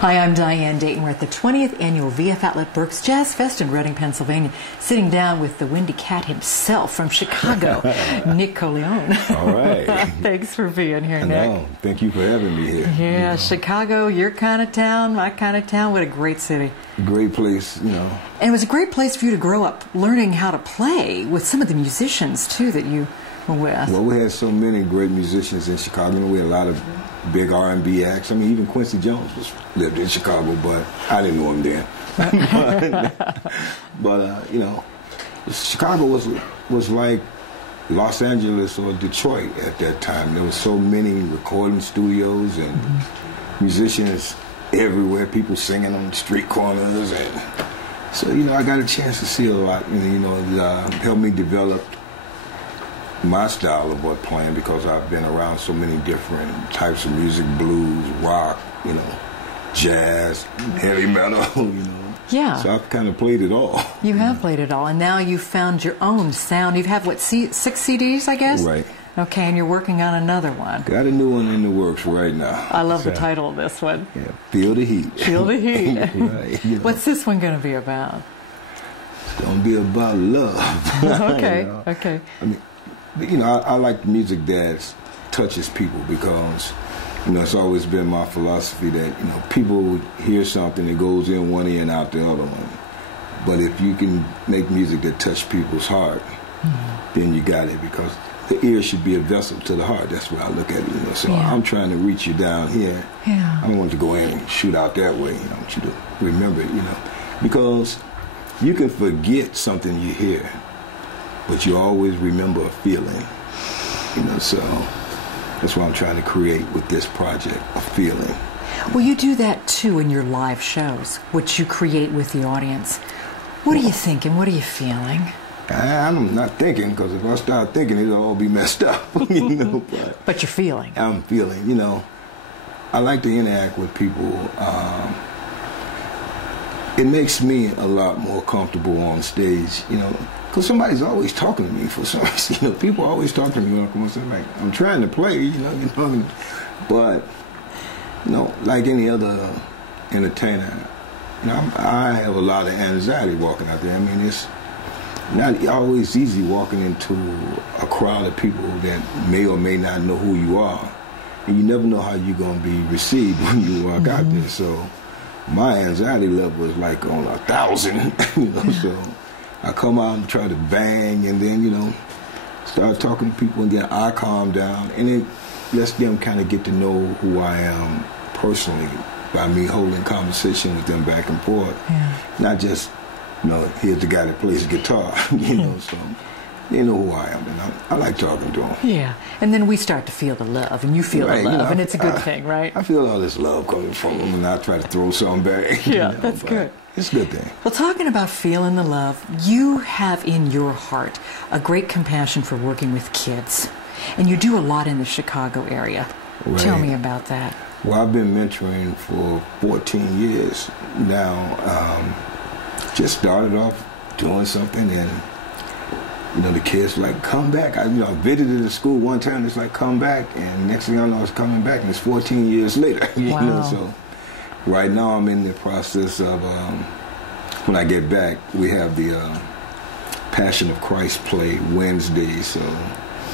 Hi, I'm Diane Dayton. We're at the 20th Annual VF Outlet Berks Jazz Fest in Reading, Pennsylvania, sitting down with the Windy Cat himself from Chicago, Nick Colionne. All right. Thanks for being here, Nick. No, thank you for having me here. Yeah, Chicago, your kind of town, my kind of town. What a great city. Great place, you know. And it was a great place for you to grow up learning how to play with some of the musicians, too, that you were with. Well, we had so many great musicians in Chicago. We had a lot of big R&B acts. I mean, even Quincy Jones lived in Chicago, but I didn't know him then. but you know, Chicago was like Los Angeles or Detroit at that time. There were so many recording studios and musicians everywhere, people singing on the street corners. And so, you know, I got a chance to see a lot. And, you know, it helped me develop my style of what playing, because I've been around so many different types of music: blues, rock, you know, jazz, heavy metal, you know. Yeah. So I've kind of played it all. You have played it all, and now you've found your own sound. You have, what, 6 CDs, I guess? Right. Okay, and you're working on another one. Got a new one in the works right now. I love the title of this one. Yeah, Feel the Heat. Feel the Heat. Right. You know. What's this one going to be about? It's going to be about love. Okay, you know? okay. I mean, you know, I like music that touches people, because, you know, it's always been my philosophy that, you know, people hear something that goes in one ear and out the other one. But if you can make music that touches people's heart, then you got it, because the ear should be a vessel to the heart. That's what I look at it, you know. So yeah. I'm trying to reach you down here. Yeah. I don't want to go in and shoot out that way. You know, I want you to remember it, you know, because you can forget something you hear, but you always remember a feeling, you know. So that's what I'm trying to create with this project, a feeling. Well, you do that too in your live shows, which you create with the audience. What are you thinking? What are you feeling? I'm not thinking, because if I start thinking, it'll all be messed up, you know. But you're feeling. I'm feeling, you know. I like to interact with people. It makes me a lot more comfortable on stage, you know, because somebody's always talking to me for some reason. You know, people always talk to me when I come on stage. Like, I'm trying to play, you know, but, you know, like any other entertainer, you know, I have a lot of anxiety walking out there. I mean, it's not always easy walking into a crowd of people that may or may not know who you are, and you never know how you're going to be received when you walk out there. So my anxiety level is like on 1,000, you know. So I come out and try to bang, and then, you know, start talking to people, and then I calm down, and it lets them kind of get to know who I am personally by me holding conversation with them back and forth. Yeah. Not just, you know, here's the guy that plays guitar, you know. So they know who I am, and I like talking to them. Yeah, and then we start to feel the love, and you feel the love, you know, and it's a good thing, right? I feel all this love coming from them, and I try to throw something back. Yeah, you know, that's good. It's a good thing. Well, talking about feeling the love, you have in your heart a great compassion for working with kids, and you do a lot in the Chicago area. Right. Tell me about that. Well, I've been mentoring for 14 years now. Just started off doing something, and, you know, the kids like, come back. I visited the school one time. It's like, come back, and next thing I know, it's coming back, and it's 14 years later. You Wow. know, so right now I'm in the process of, when I get back, we have the Passion of Christ play Wednesday, so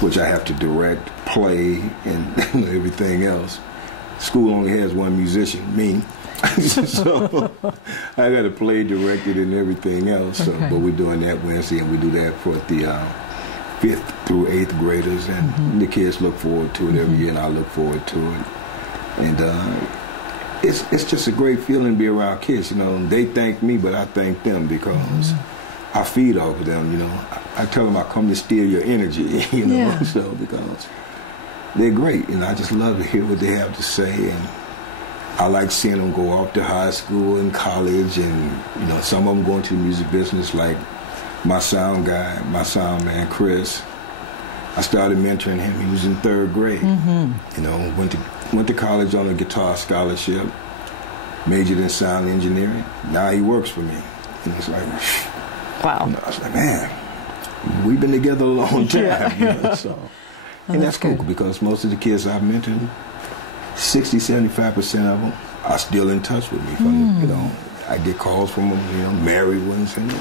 which I have to direct, play, and everything else. School only has one musician, me. So I got to play, direct it, and everything else. So, but we're doing that Wednesday, and we do that for the 5th through 8th graders, and the kids look forward to it every year, and I look forward to it. And it's just a great feeling to be around kids. You know, they thank me, but I thank them, because I feed off of them. You know, I tell them I come to steal your energy. You know, Yeah. so because they're great, and I just love to hear what they have to say, and I like seeing them go off to high school and college, and, you know, some of them going to the music business, like my sound guy, my sound man, Chris. I started mentoring him. He was in 3rd grade. You know, went to college on a guitar scholarship, majored in sound engineering. Now he works for me. And it's like, wow. You know, I was like, man, we've been together a long time. Yeah. You know, so. And that's cool, because most of the kids I've mentored 60-75% of them are still in touch with me. From, you know, I get calls from them, you know, married ones, and it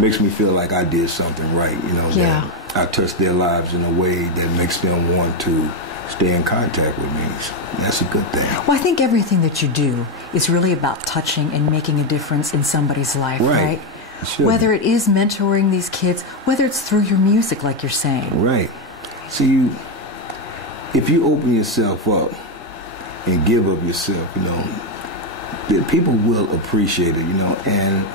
makes me feel like I did something right, you know, that I touched their lives in a way that makes them want to stay in contact with me. That's a good thing. Well, I think everything that you do is really about touching and making a difference in somebody's life, right? Whether it is mentoring these kids, whether it's through your music, like you're saying. Right. See, if you open yourself up and give of yourself, you know, that people will appreciate it, you know. And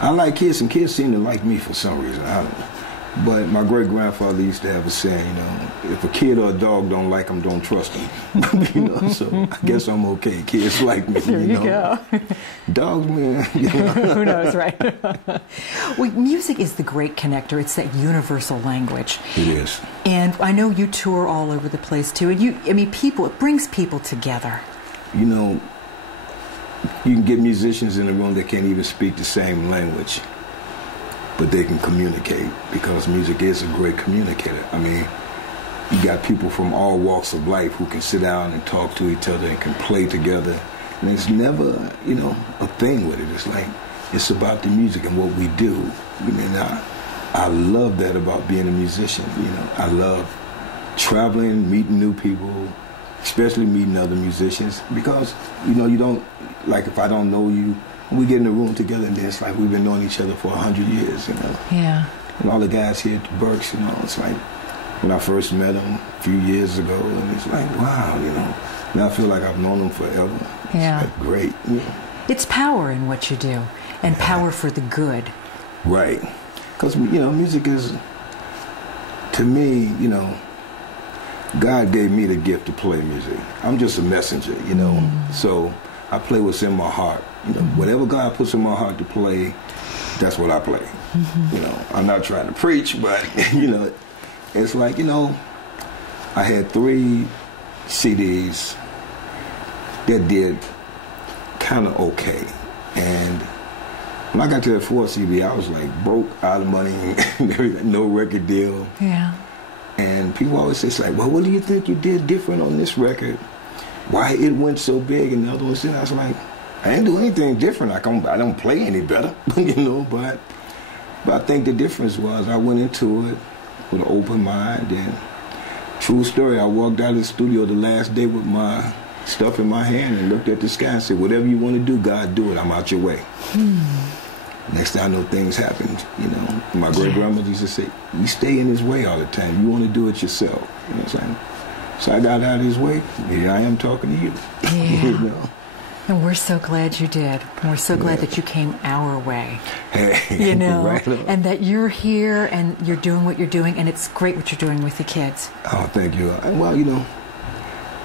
I like kids, and kids seem to like me for some reason. I don't know. But my great-grandfather used to have a saying, you know, if a kid or a dog don't like them, don't trust them. You know, so I guess I'm okay. Kids like me, there you know. Go. Dogs, man. You know. Who knows, right? Well, music is the great connector. It's that universal language. It is. And I know you tour all over the place, too. And I mean, it brings people together. You know, you can get musicians in the room that can't even speak the same language, but they can communicate, because music is a great communicator. I mean, you got people from all walks of life who can sit down and talk to each other and can play together. And there's never, you know, a thing with it. It's like, it's about the music and what we do. I mean, I love that about being a musician. You know, I love traveling, meeting new people, especially meeting other musicians, because, you know, you don't, like, if I don't know you, we get in the room together, and then it's like we've been knowing each other for 100 years, you know. Yeah. And all the guys here at the Berks, you know, it's like when I first met them a few years ago, and it's like, wow, you know. Now I feel like I've known them forever. Yeah. It's like great. Yeah. It's power in what you do, and power for the good. Right. Because, you know, music is, to me, you know, God gave me the gift to play music. I'm just a messenger, you know. So I play what's in my heart. You know, whatever God puts in my heart to play, that's what I play. You know, I'm not trying to preach, but, you know, it's like, you know, I had 3 CDs that did kind of okay. And when I got to that 4th CD, I was like broke, out of money, no record deal. Yeah. And people always say, it's like, well, what do you think you did different on this record? Why it went so big and the other ones didn't? I was like, I didn't do anything different. I don't play any better, you know. But I think the difference was I went into it with an open mind. And true story, I walked out of the studio the last day with my stuff in my hand and looked at the sky and said, whatever you want to do, God, do it. I'm out your way. Next thing I know, things happened, you know. My great-grandmother used to say, you stay in his way all the time. You want to do it yourself. You know what I'm saying? So I got out of his way. Here I am talking to you. Yeah. You know? And we're so glad you did. And we're so glad that you came our way. Hey, you know, right on. And that you're here and you're doing what you're doing, and it's great what you're doing with the kids. Oh, thank you. Well, you know,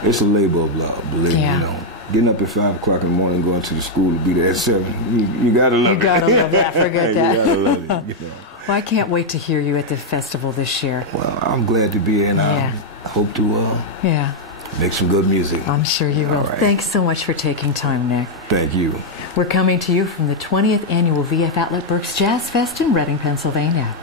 it's a labor of love, believe me, you know. Getting up at 5 o'clock in the morning, going to the school to be there at 7, you gotta love it. You gotta love that, forget that. You gotta love it, you know. Well, I can't wait to hear you at the festival this year. Well, I'm glad to be here, and I hope to make some good music. I'm sure you will. Right. Thanks so much for taking time, Nick. Thank you. We're coming to you from the 20th Annual VF Outlet Berks Jazz Fest in Reading, Pennsylvania.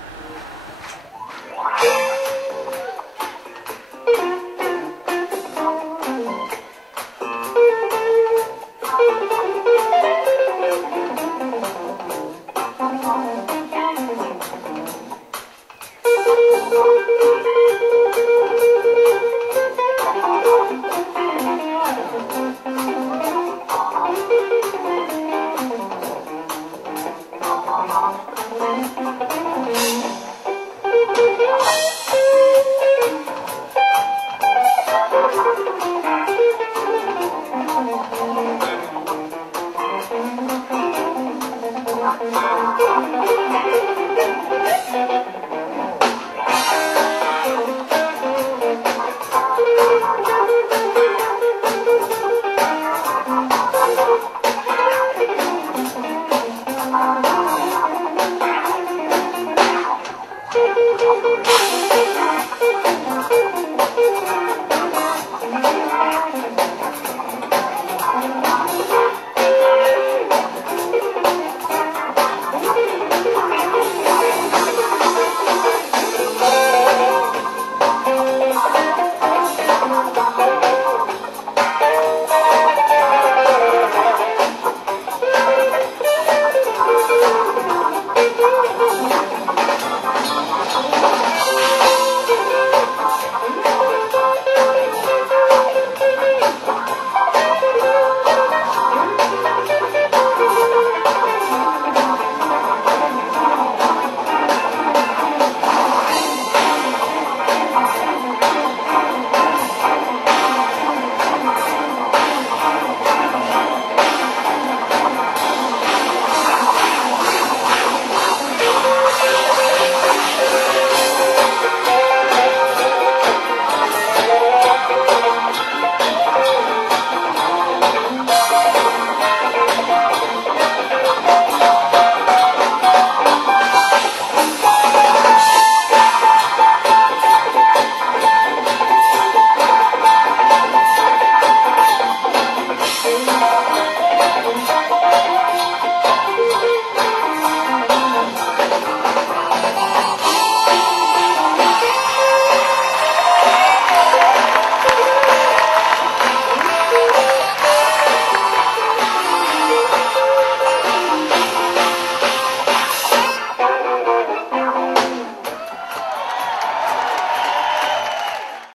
Thank you.